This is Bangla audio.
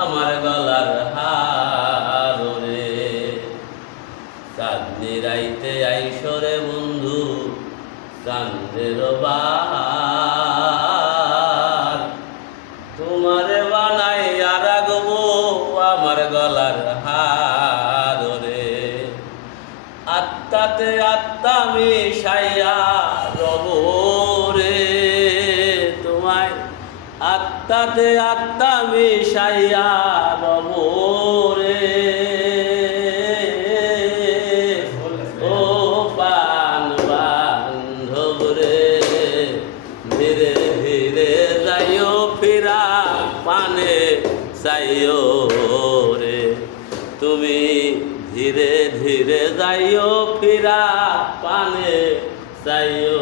আমার গলার হার রে, চাঁদনি রাইতে আইসরে বন্ধু চাঁদের বার, তোমারে বানাইয়া রাখবো আমার গলার হার রে। আত্মাতে আত্মা মিশাইয়া রব রে, তোমায় আত্মাতে আত্মা মিশাইয়া রব রে। ও পান বান্ধব রে, ধীরে ধীরে যাইও ফিরা পানে চাইও রে, তুমি ধীরে ধীরে যাইও ফিরা পানে চাইও।